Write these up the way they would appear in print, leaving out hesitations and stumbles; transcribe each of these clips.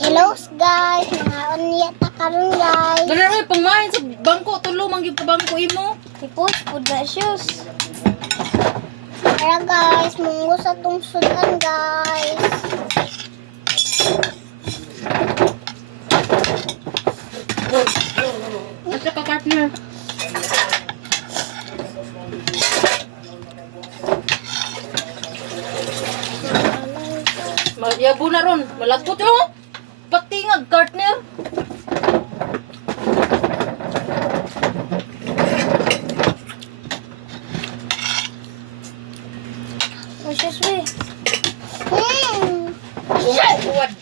Hello guys, mga unya ta karon guys. Dali rin, pangmahin sa bangko. Tulo, manggib ka bangko imo. Tipos pud na shoes. Tara guys, munggo sa tong sudan guys. Asa ka partner? Magyabo na ron. Malagpot yun. Patingag, partner. Oh, shoes we. Buwad.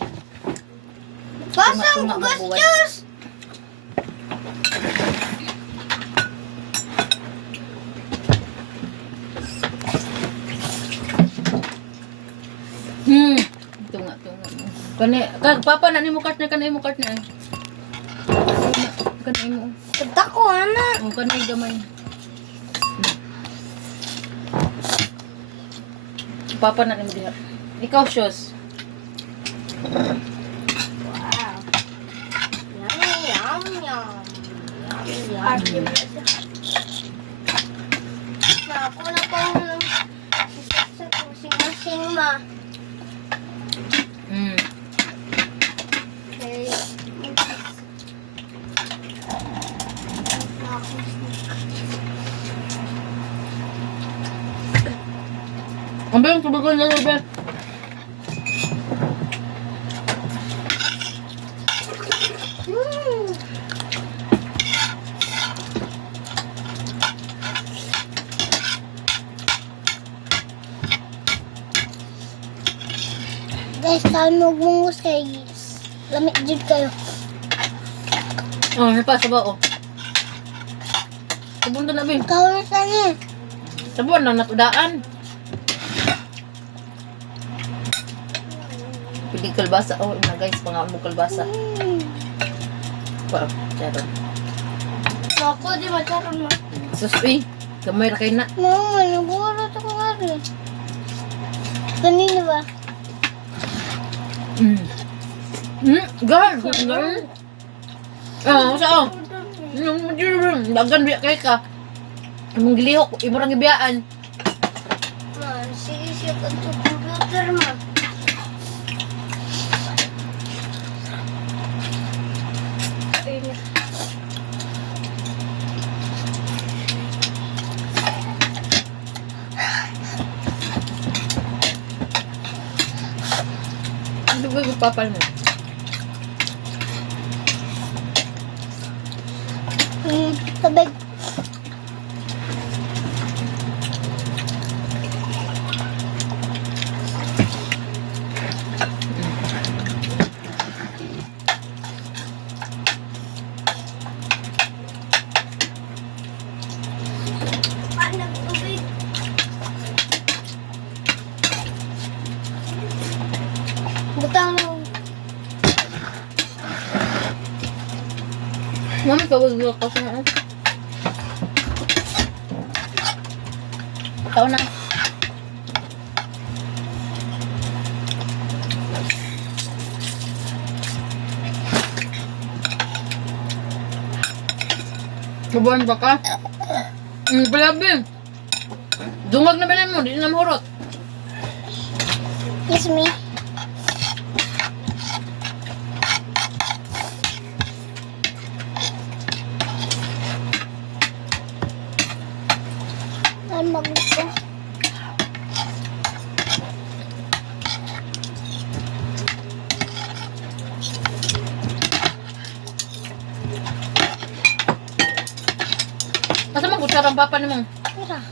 Pasang bugas shoes. Ito nga. Kani, papa na ni mo partner, kanay mo partner. Kanay mo. Kita ko ana. Oh, kanay gamay. Papa na ni mo diha. Ikaw, shoes. Wow. Yum yum yum. Na ako na pang sing ma. Okay. Ang ba yung tubagon na ba? Guys, saan mo bungos kay lamig jud kayo. Oh, napa sabaw oh. Sabon na bin. Kawin sa ni. Sabon lang natudaan. Pili kalbasa oh, na guys, pangaon mo kalbasa. Para charo. Ako di ba charon mo? Susui, gamay ra kay na. Mama, naburo to ko ari. Kanina ba? Guard. Ah, sa oh. Dagan biya kay ka. Among gilihok, imo rang gibiyaan. Man, sige siya ka to computer ma. Ano ba yung papal mo? Sabay. Butang Mami, kawag ko sa ano? Ikaw na. Subuhan ba ka? Palabi. Dungag na ba mo? Di na mahurot. Yes, me. Ay, magbuka. Asa man kutsarang papa ni mong? Mira.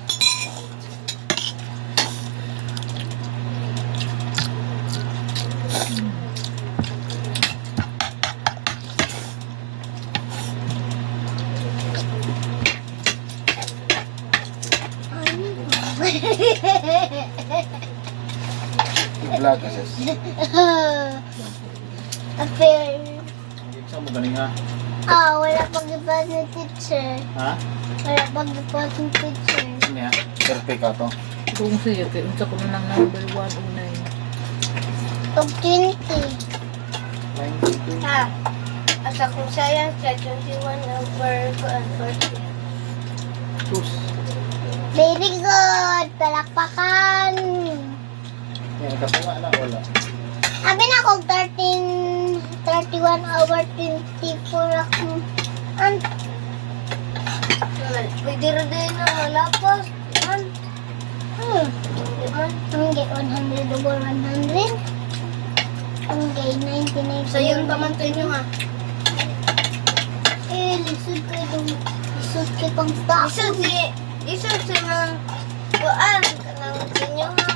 Vlog kasi. Affair. Saan mo galing ha? Wala pag-ipad ni teacher. Ha? Wala pag-ipad ni teacher. Ano yan? Perfect ka to. Kung siya, kaya unsa ko na ng number 109. Top 20. 92. Ha? Asa kong saya sa 21 over 40. Sus. Very good! Palakpakan! Yan, katunga na wala. Sabi na kong 31 over 24 akong pwede rin din na malapos. Ang gay 100 over 100. Ang gay 99. Sa yun pamantay nyo ha. Lisod ko yung lisod ko pang stock. Isod si mga kuan ng inyo ha.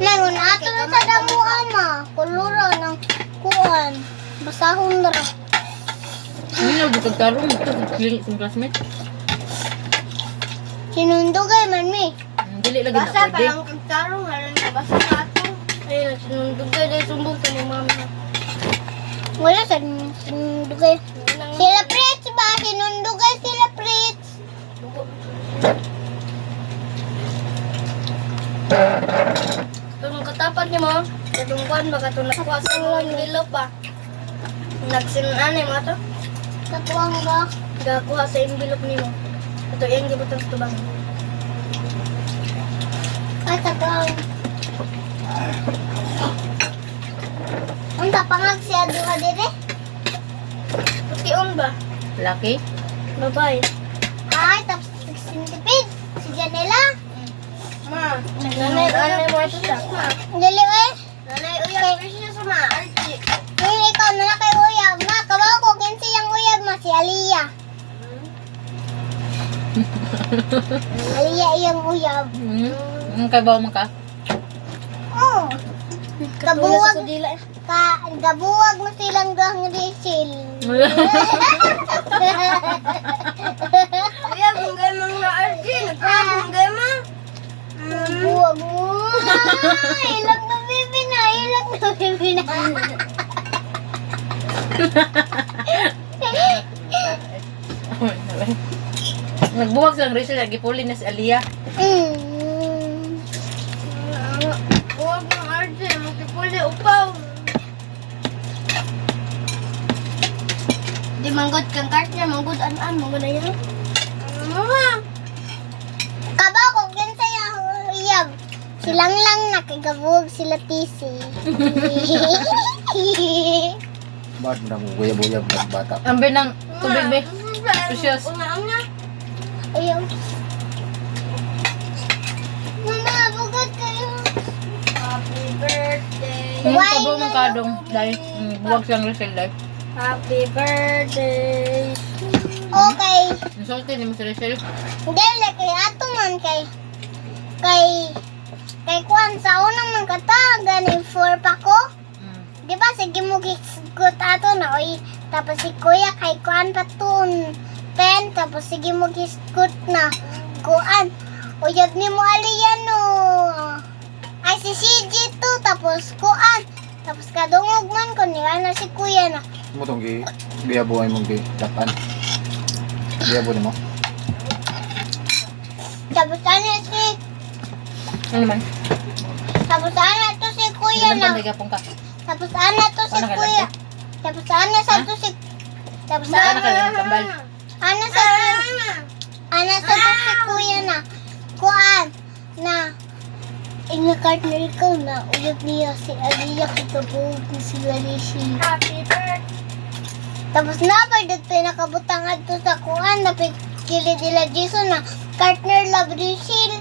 Nangon ato na sa damo ama. Kulura ng kuan. Basahon na ra. Ano na, bukag tarong. Ito, kung classmate. Sinundugay man mi. Dili lagi na Basa pwede. parang kagtarong halang basa ka ato. Ayun, sinundog ka dahil sumbong ka ni mama. Wala sa sinundugay. Sila Fritz ba? Sinundugay sila Fritz. Itong katapat niyo mo, itong kuan baka ito nakuha sa mga envelope pa. Nagsinanay mo ito, Katuwang ba? gakuha sa envelope niyo. Ito yung gibutang sa tubang. Ay, katuwang. Ang tapangag siya duha dire? Putiun ba? Laki? Babae. Ay, tapos 16 tipid. Si Janela. Ma, nanay mo ito siya. Ma, Dali eh. nanay uyag ko siya sa ma. Archie. Ngayon ikaw na kay uyab. Ma, kabaw ko. Kinsi yung uyab ma. Si Aliyah. Aliyah iyang uyab. Ang kabaw mo ka? Oh. Kabuwag. Kabuwag. Gabuwag mo silang gang Rachel. Uyag, munggay mo nga Archie. Nagkamunggay mo. Gabuwag mo. Ilag na bibi na. Ilag na bibi na. Nagbuwag silang Rachel, lagi puli na si Aliyah. Huwag mo Archie. Magkipuli upaw. Di manggod kang kart niya. Manggod an-an. Manggod na yan. Mama. Kabaw ko. Kinsa yung uyab. Silang lang nakigabuwag sila tisi. Ba't mo nang guyab-uyab ng bata? Ambil ng tubig, be. Precious. Una-una. Ayaw. Mama, bugod kayo. Happy birthday. Yung kabaw mong kadong. Dahil, buwag silang Rachel, dahil. Happy birthday. Okay. Insulti ni mo si Rachel. Dili kay ato man kay Kwan sa unang man kata ganing 4 pa ko. Di ba sige mo gisgot ato na oy tapos si Kuya kay Kwan pa tun 10 tapos sige mo gisgot na kuan. Uyab ni mo aliyan no. Ay si CG to tapos kuan. Tapos kadungog man ko niya na si Kuya na. Mo tong giyabuhay mong gilapan. Giyabo mo. Tapos ano si Ano man? Tapos ano to si Kuya Ano na. man pang ka? Tapos ana to si Ano ka Kuya. lang? Tapos ana sa to si Tapos Ano ka lang tambal? ana sa to si Kuya na. Kuan na partner ko na uyab niya si Aliyah kitabuog ni si Lalishi. Happy birthday. Tapos na pagdat pinakabutang adto sa kuan na pigkili dila Jason na partner love Rachel.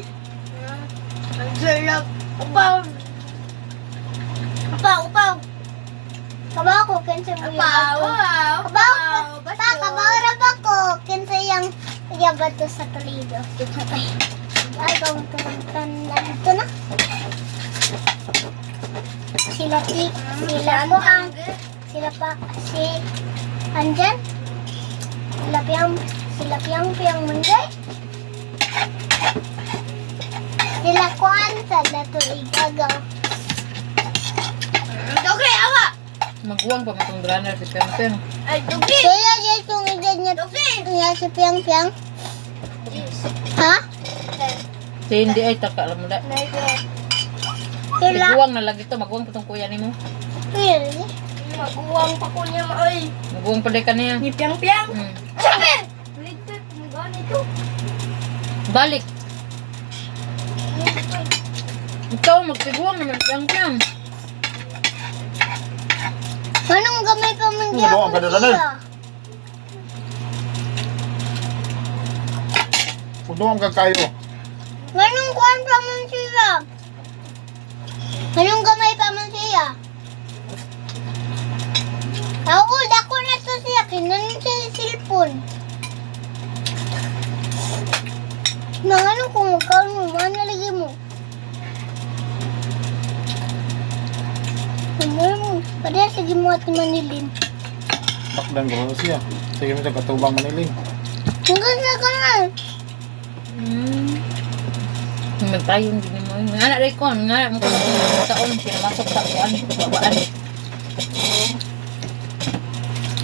Ang sarap. Upaw. Upaw. Kabaw ko kinsa mo Upaw. yun. Kabaw ko. Pa, kabaw ra ba ko kinsa yang iyabat to sa Toledo. Ay, kung ito na. Sila po ang, sila pa, si, andyan? Sila piyang munday. Sila kuan sa dato igagaw. Okay, awa. Magbuwang pa matong granar si Peng. Ay, dugi. Kaya dyan yung edad niya, niya si piyang. Ha? Si hindi ay taka, alam mo da. Sila, Magbuwang na lagi to, magbuwang pa tong kuya ni mo. really? maguwang pa ko niya maoy. Maguwang pa ka niya. Ni piang-piang. Mm. Sabi! Ligpit, magano ito. Balik. Ikaw, magtiguang naman piyang-piyang. Manong gamay pa man di Ano, ako ang kadalanan? siya. Pagduwang ka kayo. Manong kuan pa man siya. Manong gamay pa man siya. Ako, dako na to siya. Kinanin siya yung cellphone. Mga ano kung magkaroon mo, manalagay mo. Umay mo. Padahal sige mo at manilin. Takdan ko na siya. Sige mo sa katubang maniling. Hanggang sa kanan. Magtayon din mo. Nga na rin ko. Nga na mo kung taon. Pinamasok sa kuan. Babaan.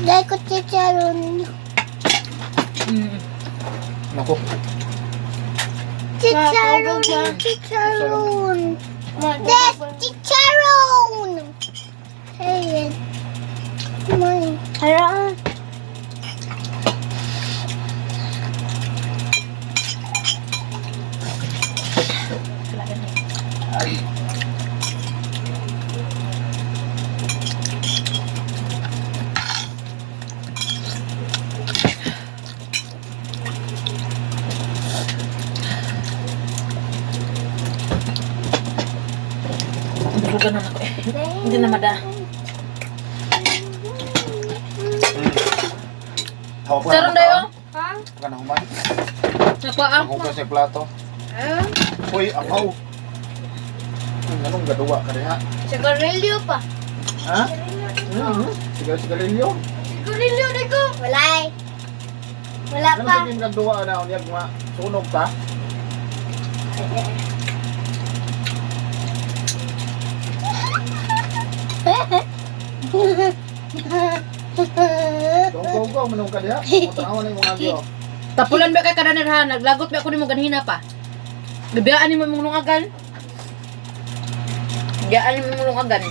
Dahil ko chicharon. Naku. Chicharon. Chicharon. Des, chicharon. Hey, Mine. Haraan. Burugan na ako eh. Hindi na mada. Hawak ka Sarang na dayo. Ha? Ka na human. Nakuha. Nakuha sa plato. Uy, amaw. Anong gaduwa ka rin ha? Sigarilyo pa. Ha? Sigarilyo. Sigarilyo na ko. Wala eh. Wala Ano pa. sige gaduwa na unyag mga sunog ta? Go, manong ka diha. Tanawan na yung mga diyo. Tapulan ba kay kadaner ha? Naglagot ba ako ni mo ganhina pa? Bibiyaan ni mo mong lungagan? Bibiyaan ni mo mong lungagan?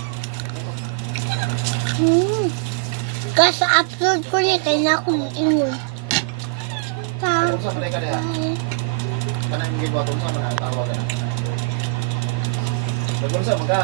Kasi upload ko niya kaya na ako ingon. Kung sa manay ka diha. Kanang gibuhat kung sa manay tawa ka na. Kung sa mga